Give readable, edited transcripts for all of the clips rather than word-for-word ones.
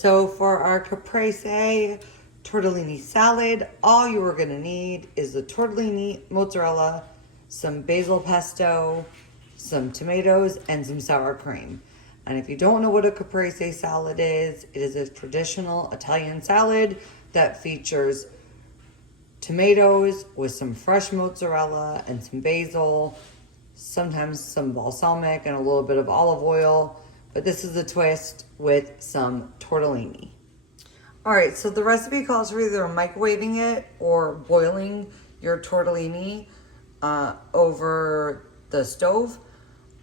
So for our caprese tortellini salad, all you are gonna need is the tortellini, mozzarella, some basil pesto, some tomatoes, and some sour cream. And if you don't know what a caprese salad is, it is a traditional Italian salad that features tomatoes with some fresh mozzarella and some basil, sometimes some balsamic and a little bit of olive oil. But this is a twist with some tortellini. All right, so the recipe calls for either microwaving it or boiling your tortellini over the stove.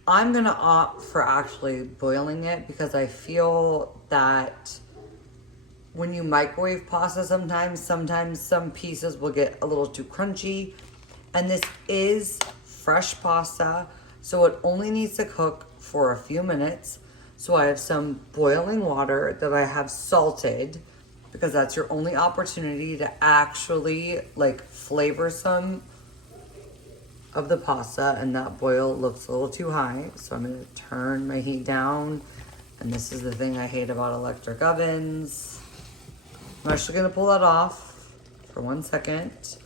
I'm gonna opt for actually boiling it because I feel that when you microwave pasta sometimes some pieces will get a little too crunchy. And this is fresh pasta, so it only needs to cook for a few minutes. So I have some boiling water that I have salted because that's your only opportunity to actually like flavor some of the pasta, and that boil looks a little too high. So I'm gonna turn my heat down. And this is the thing I hate about electric ovens. I'm actually gonna pull that off for 1 second.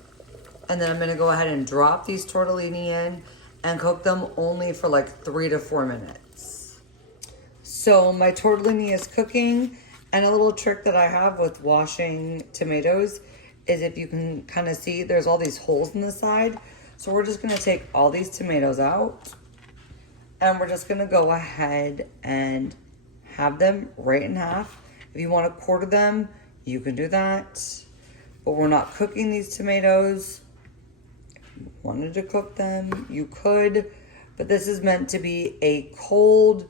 And then I'm gonna go ahead and drop these tortellini in and cook them only for like 3 to 4 minutes. So my tortellini is cooking, and a little trick that I have with washing tomatoes is if you can kind of see there's all these holes in the side. So we're just gonna take all these tomatoes out, and we're just gonna go ahead and have them right in half. If you wanna quarter them, you can do that, but we're not cooking these tomatoes. If you wanted to cook them, you could, but this is meant to be a cold,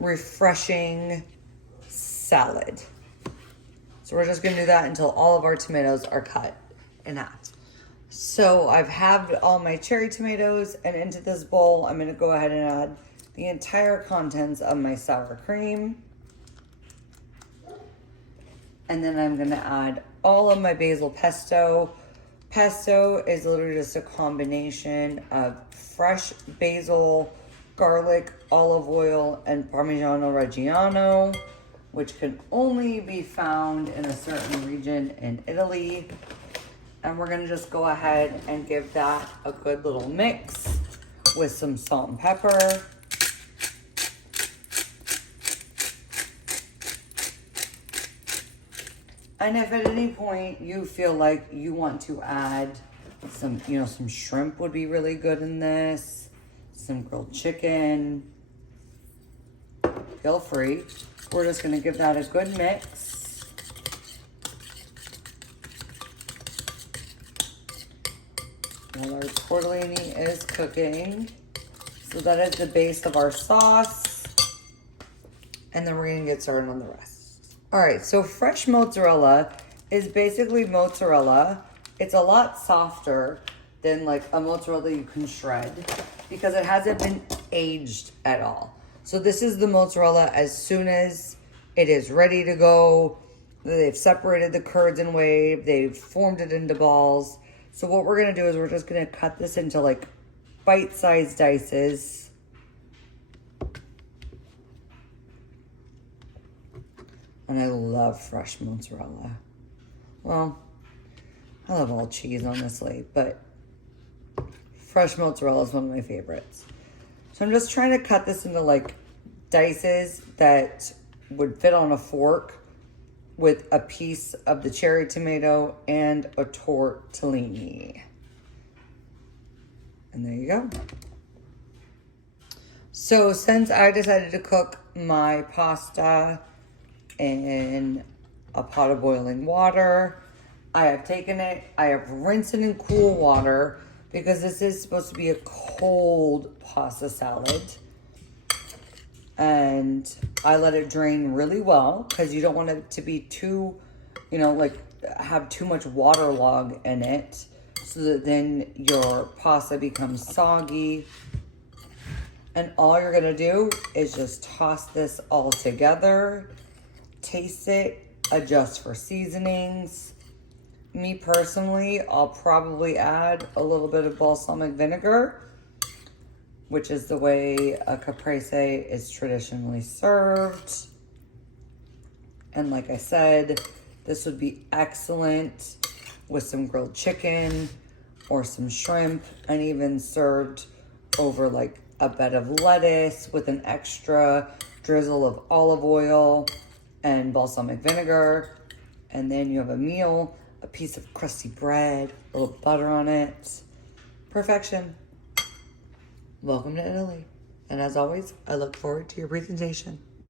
refreshing salad. So we're just gonna do that until all of our tomatoes are cut in half. So I've halved all my cherry tomatoes, and into this bowl, I'm gonna go ahead and add the entire contents of my sour cream. And then I'm gonna add all of my basil pesto. Pesto is literally just a combination of fresh basil, garlic, olive oil, and Parmigiano Reggiano, which can only be found in a certain region in Italy. And we're gonna just go ahead and give that a good little mix with some salt and pepper. And if at any point you feel like you want to add some, some shrimp would be really good in this, some grilled chicken, feel free. We're just gonna give that a good mix. While our tortellini is cooking. So that is the base of our sauce. And then we're gonna get started on the rest. All right, so fresh mozzarella is basically mozzarella. It's a lot softer than like a mozzarella you can shred because it hasn't been aged at all. So this is the mozzarella as soon as it is ready to go. They've separated the curds and whey. They've formed it into balls. So what we're gonna do is we're just gonna cut this into like bite-sized dices. And I love fresh mozzarella. Well, I love all cheese honestly, but fresh mozzarella is one of my favorites. So I'm just trying to cut this into like dices that would fit on a fork with a piece of the cherry tomato and a tortellini. And there you go. So since I decided to cook my pasta in a pot of boiling water, I have taken it, I have rinsed it in cool water because this is supposed to be a cold pasta salad. And I let it drain really well because you don't want it to be too, like have too much waterlog in it so that then your pasta becomes soggy. And all you're gonna do is just toss this all together, taste it, adjust for seasonings. Me personally, I'll probably add a little bit of balsamic vinegar, which is the way a caprese is traditionally served. And like I said, this would be excellent with some grilled chicken or some shrimp, and even served over like a bed of lettuce with an extra drizzle of olive oil and balsamic vinegar. And then you have a meal, a piece of crusty bread, a little butter on it. Perfection. Welcome to Italy. And as always, I look forward to your presentation.